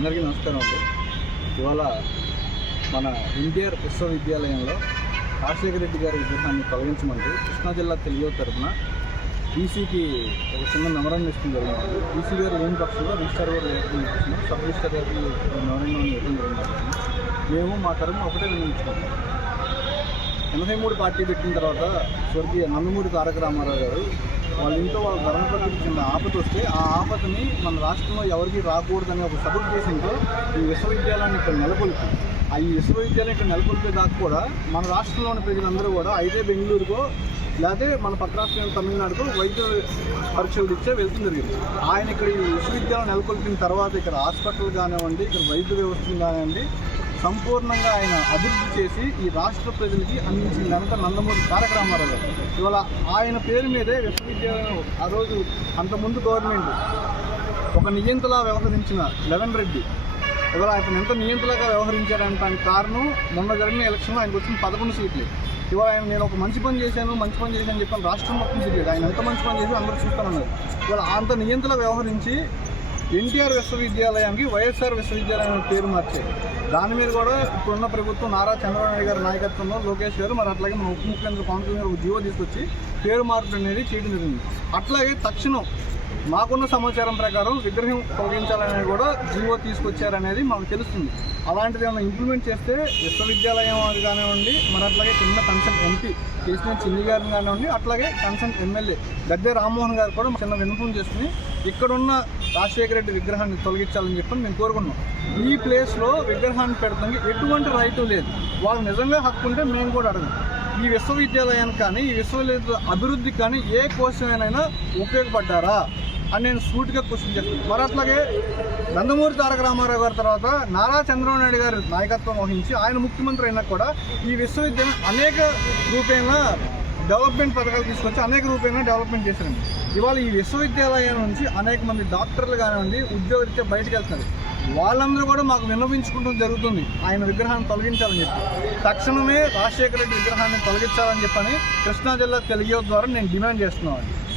అందరికీ నమస్కారం అండి. ఇవాళ మన ఎన్టీఆర్ విశ్వవిద్యాలయంలో రాజశేఖర రెడ్డి గారి విగ్రహాన్ని తొలగించమంటూ కృష్ణా జిల్లా తెలుగు తరఫున బీసీకి ఒక చిన్న మెమరాన్ని ఇష్టం జరిగింది. బీసీ గారు లేని పక్షంలో రిజిస్టర్ గారు లేకపోయిన పక్షంలో సబ్ రిజిస్టర్ గారికి మెమరాన్ని ఇవ్వడం జరిగింది. మేము మా తరఫున ఒకటే వినియోగించుకుంటాం ఎనభై మూడు పార్టీ పెట్టిన తర్వాత స్వర్గీయ నందమూరి తారక రామారావు గారు వాళ్ళ ఇంట్లో వాళ్ళ ధర్మపతికి చిన్న ఆపద వస్తే ఆ ఆపదని మన రాష్ట్రంలో ఎవరికి రాకూడదని ఒక సదుద్దేశంతో ఈ విశ్వవిద్యాలయాన్ని ఇక్కడ నెలకొల్పి ఆ ఈ విశ్వవిద్యాలయం ఇక్కడ నెలకొల్పే దాకా కూడా మన రాష్ట్రంలోని ప్రజలందరూ కూడా అయితే బెంగళూరుకో లేకపోతే మన పక్క రాష్ట్రం తమిళనాడుకు వైద్య పరీక్షలు ఇచ్చే వెళ్తుంది జరిగింది. ఆయన ఇక్కడ ఈ విశ్వవిద్యాలయం నెలకొల్పిన తర్వాత ఇక్కడ హాస్పిటల్ కానివ్వండి ఇక్కడ వైద్య వ్యవస్థలు కానివ్వండి సంపూర్ణంగా ఆయన అభివృద్ధి చేసి ఈ రాష్ట్ర ప్రజలకి అందించిందంతా నందమూరి తారక రామారావు గారు ఇవాళ ఆయన పేరు మీదే విశ్వవిద్యాలయం ఆ రోజు అంతకుముందు గవర్నమెంట్. ఒక నియంతలా వ్యవహరించిన లెవెన్ రెడ్డి. ఇవాళ ఆయన ఎంత నియంతలాగా వ్యవహరించారనడానికి కారణం మొన్న జరిగిన ఎలక్షన్లో ఆయనకు వచ్చిన పదకొండు సీట్లు. ఇవాళ ఆయన నేను ఒక మంచి పని చేశాను మంచి పని చేశాను చెప్పాను రాష్ట్రం మొత్తం తిరిగాడు ఆయన ఎంత మంచి పని చేసి అందరూ చూస్తానన్నారు. ఇవాళ అంత నియంతలా వ్యవహరించి ఎన్టీఆర్ విశ్వవిద్యాలయానికి వైఎస్ఆర్ విశ్వవిద్యాలయం పేరు మార్చాయి దాని మీద కూడా ఇప్పుడున్న ప్రభుత్వం నారా చంద్రబాబు నాయుడు గారి నాయకత్వంలో లోకేష్ గారు మరి అట్లాగే మన ఉప ముఖ్యమంత్రి పవన్ కళ్యాణ్ గారు జీవో తీసుకొచ్చి పేరు మార్పు అనేది చేయడం జరిగింది. అట్లాగే తక్షణం మాకున్న సమాచారం ప్రకారం విగ్రహం తొలగించాలనేది కూడా జీవో తీసుకొచ్చారనేది మనకు తెలుస్తుంది. అలాంటిది ఏమైనా ఇంప్లిమెంట్ చేస్తే విశ్వవిద్యాలయం అది కానివ్వండి మరి అట్లాగే కింద కన్సల్ట్ ఎంపీ కేసీఆర్ చిన్ని గారిని కానివ్వండి అట్లాగే కన్సల్ట్ ఎమ్మెల్యే గద్దె రామ్మోహన్ గారు కూడా చిన్న విన్నపం చేసుకుని ఇక్కడున్న రాజశేఖర రెడ్డి విగ్రహాన్ని తొలగించాలని చెప్పి మేము కోరుకున్నాం. ఈ ప్లేస్లో విగ్రహాన్ని పెడతానికి ఎటువంటి రైతు లేదు. వాళ్ళు నిజంగా హక్కు ఉంటే మేము కూడా అడగం. ఈ విశ్వవిద్యాలయానికి కానీ ఈ విశ్వవిద్యాలయ అభివృద్ధికి కానీ ఏ కోసమైనా ఉపయోగపడ్డారా అని నేను సూటిగా క్వశ్చన్ చేస్తాను. మరి అట్లాగే నందమూరి తారక రామారావు గారి తర్వాత నారా చంద్రబాబు నాయుడు గారి నాయకత్వం వహించి ఆయన ముఖ్యమంత్రి అయినా కూడా ఈ విశ్వవిద్యాలయం అనేక రూపేణ డెవలప్మెంట్ పథకాలు తీసుకొచ్చి అనేక రూపేణ డెవలప్మెంట్ చేశారండి. ఇవాళ ఈ విశ్వవిద్యాలయం నుంచి అనేక మంది డాక్టర్లు కానివ్వండి ఉద్యోగరీత్యా బయటకు వెళ్తున్నారు. వాళ్ళందరూ కూడా మాకు విన్నవించుకుంటూ జరుగుతుంది. ఆయన విగ్రహాన్ని తొలగించాలని చెప్పి. తక్షణమే రాజశేఖర రెడ్డి విగ్రహాన్ని తొలగించాలని చెప్పని కృష్ణా జిల్లా తెలుగు ద్వారా నేను డిమాండ్ చేస్తున్నాను.